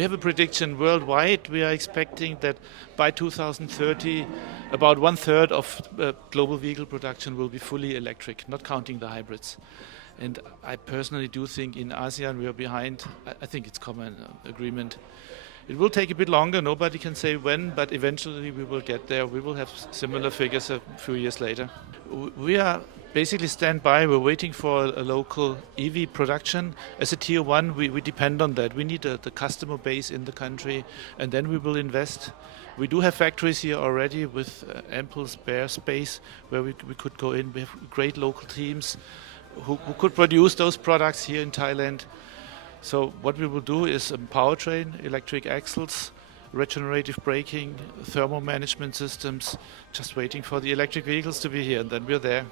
We have a prediction worldwide. We are expecting that by 2030, about 1/3 of global vehicle production will be fully electric, not counting the hybrids. And I personally do think in ASEAN we are behind. I think it's common agreement. It will take a bit longer, nobody can say when, but eventually we will get there. We will have similar figures a few years later. We are basically stand by. We're waiting for a local EV production. As a tier one, we depend on that. We need the customer base in the country, and then we will invest. We do have factories here already with ample spare space where we could go in. We have great local teams who could produce those products here in Thailand. So what we will do is a powertrain, electric axles, regenerative braking, thermal management systems, just waiting for the electric vehicles to be here, and then we're there.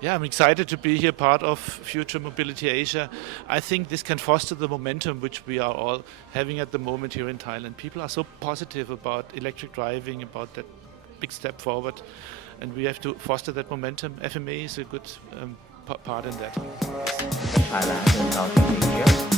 Yeah, I'm excited to be here, part of Future Mobility Asia. I think this can foster the momentum which we are all having at the moment here in Thailand. People are so positive about electric driving, about that big step forward, and we have to foster that momentum. FMA is a good part in that. Thailand and Southeast Asia.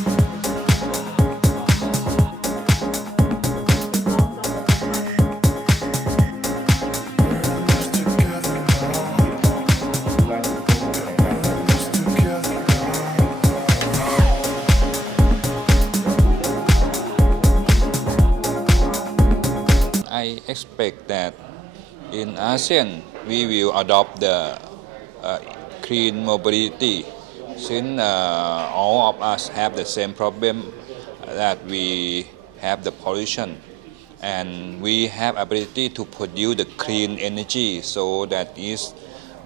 I expect that in ASEAN we will adopt the clean mobility, since all of us have the same problem that we have the pollution, and we have ability to produce the clean energy. So that is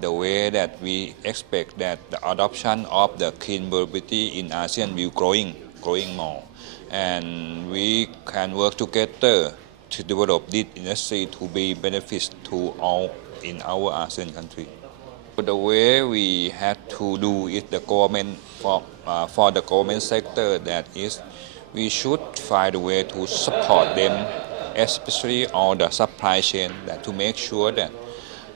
the way that we expect that the adoption of the clean mobility in ASEAN will growing more, and we can work together to develop this industry to be benefits to all in our ASEAN country. The way we have to do is the government for the government sector, that is, we should find a way to support them, especially on the supply chain, that to make sure that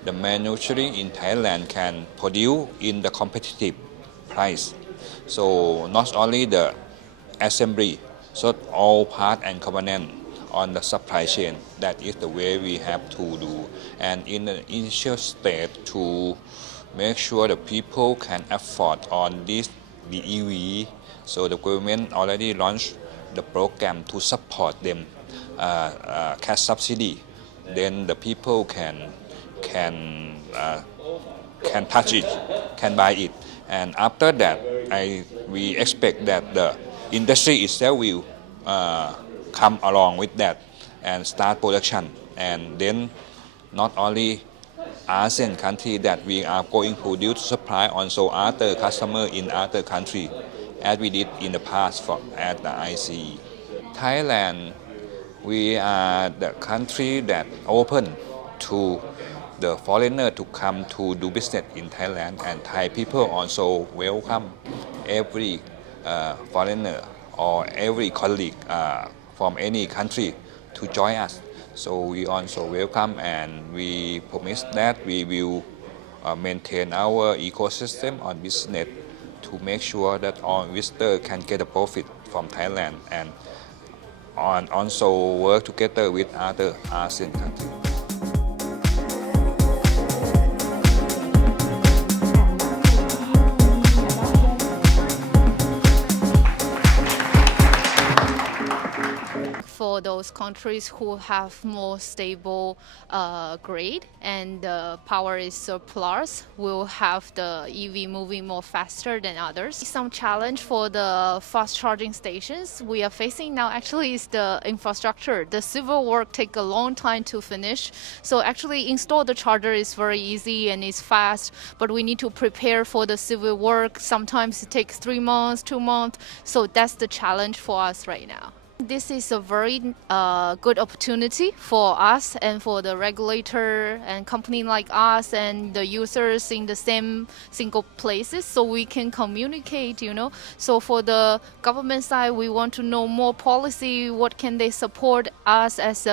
the manufacturing in Thailand can produce in the competitive price. So not only the assembly, so all part and component on the supply chain. That is the way we have to do. And in the initial stage, to make sure the people can afford on the EV, so the government already launched the program to support them, cash subsidy. Then the people can touch it, can buy it. And after that, we expect that the industry itself will come along with that and start production. And then not only ASEAN country that we are going to produce supply, also other customer in other country, as we did in the past at the ICE. Thailand, we are the country that open to the foreigner to come to do business in Thailand, and Thai people also welcome every foreigner or every colleague from any country to join us. So we also welcome, and we promise that we will maintain our ecosystem on business to make sure that all investors can get a profit from Thailand, and also work together with other ASEAN countries. For those countries who have more stable grid and the power is surplus, will have the EV moving more faster than others. Some challenge for the fast charging stations we are facing now actually is the infrastructure. The civil work take a long time to finish. So actually install the charger is very easy and it's fast, but we need to prepare for the civil work. Sometimes it takes 3 months, 2 months. So that's the challenge for us right now. This is a very good opportunity for us and for the regulator and company like us and the users in the same single places, so we can communicate, So for the government side, we want to know more policy, what can they support us as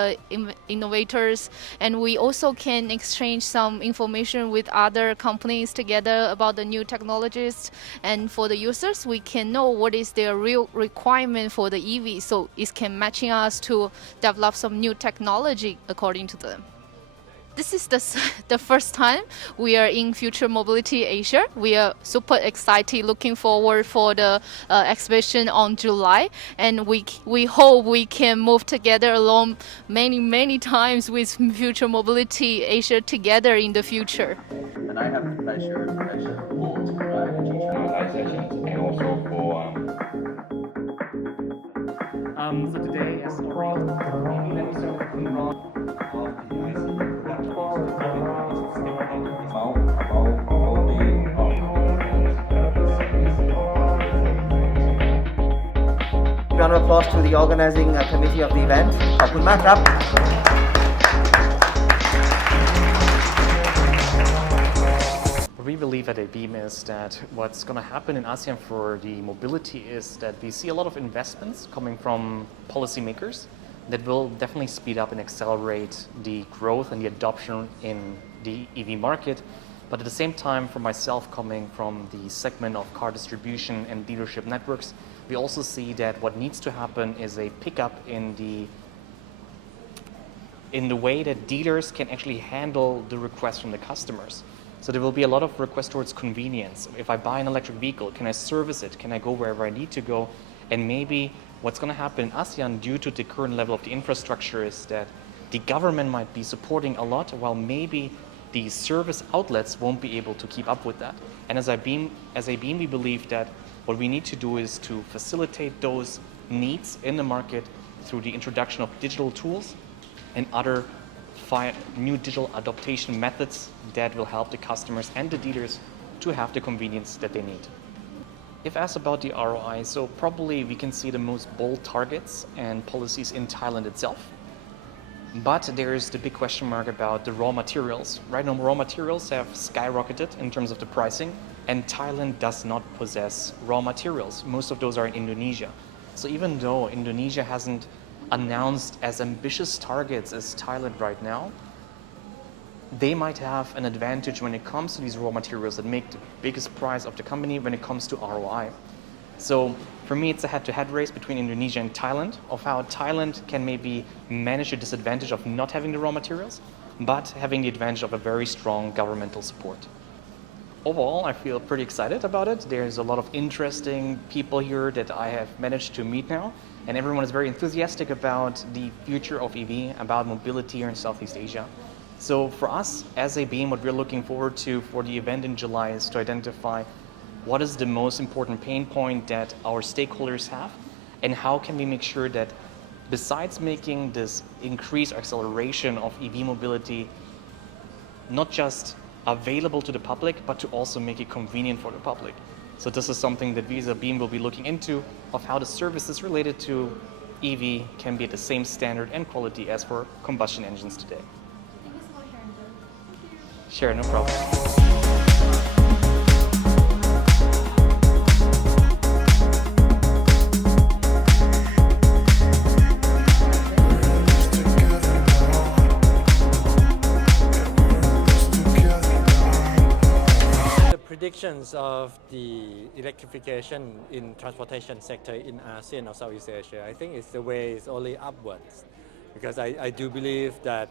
innovators, and we also can exchange some information with other companies together about the new technologies. And for the users, we can know what is their real requirement for the EV. So it can matching us to develop some new technology according to them. This is the first time we are in Future Mobility Asia. We are super excited, looking forward for the exhibition on July, and we hope we can move together along many times with Future Mobility Asia together in the future. And I have the pleasure to support future organizations and also for So today, as already, maybe let me start with round of applause to the organizing committee of the event. ขอบคุณมากครับ What we believe at ABeam is that what's going to happen in ASEAN for the mobility is that we see a lot of investments coming from policymakers that will definitely speed up and accelerate the growth and the adoption in the EV market. But at the same time, for myself coming from the segment of car distribution and dealership networks, we also see that what needs to happen is a pickup in the way that dealers can actually handle the requests from the customers. So there will be a lot of requests towards convenience. If I buy an electric vehicle, can I service it? Can I go wherever I need to go? And maybe what's going to happen in ASEAN due to the current level of the infrastructure is that the government might be supporting a lot, while maybe the service outlets won't be able to keep up with that. And as ABeam, we believe that what we need to do is to facilitate those needs in the market through the introduction of digital tools and other new digital adaptation methods that will help the customers and the dealers to have the convenience that they need. If asked about the ROI, so probably we can see the most bold targets and policies in Thailand itself. But there is the big question mark about the raw materials. Right now, raw materials have skyrocketed in terms of the pricing, and Thailand does not possess raw materials. Most of those are in Indonesia. So even though Indonesia hasn't announced as ambitious targets as Thailand right now, they might have an advantage when it comes to these raw materials that make the biggest price of the company when it comes to ROI. So for me, it's a head-to-head race between Indonesia and Thailand of how Thailand can maybe manage the disadvantage of not having the raw materials, but having the advantage of a very strong governmental support. Overall, I feel pretty excited about it. There's a lot of interesting people here that I have managed to meet now, and everyone is very enthusiastic about the future of EV, about mobility here in Southeast Asia. So for us, as ABeam, what we're looking forward to for the event in July is to identify what is the most important pain point that our stakeholders have, and how can we make sure that besides making this increased acceleration of EV mobility not just available to the public, but to also make it convenient for the public. So this is something that we as ABeam will be looking into, of how the services related to EV can be at the same standard and quality as for combustion engines today. Thank you so much, Sharon. Sure, no problem. Predictions of the electrification in transportation sector in ASEAN or Southeast Asia, I think the way is only upwards, because I do believe that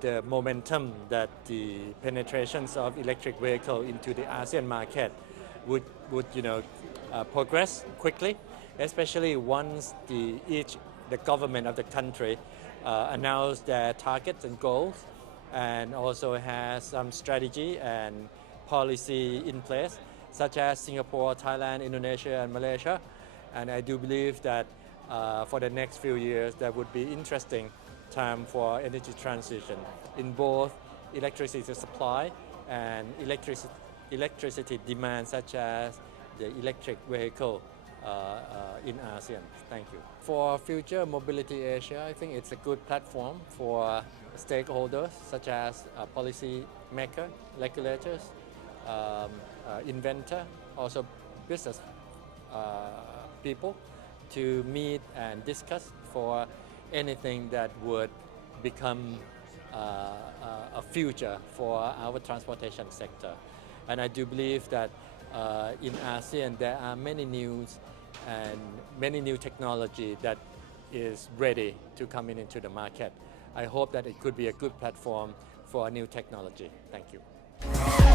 the momentum that the penetrations of electric vehicle into the ASEAN market would progress quickly, especially once the government of the country announce their targets and goals, and also has some strategy and policy in place, such as Singapore, Thailand, Indonesia, and Malaysia. And I do believe that for the next few years, there would be interesting time for energy transition in both electricity supply and electricity demand, such as the electric vehicle in ASEAN. Thank you. For Future Mobility Asia, I think it's a good platform for stakeholders, such as policy maker, regulators, inventor, also business people, to meet and discuss for anything that would become a future for our transportation sector. And I do believe that in ASEAN there are many new technology that is ready to come into the market. I hope that it could be a good platform for a new technology. Thank you.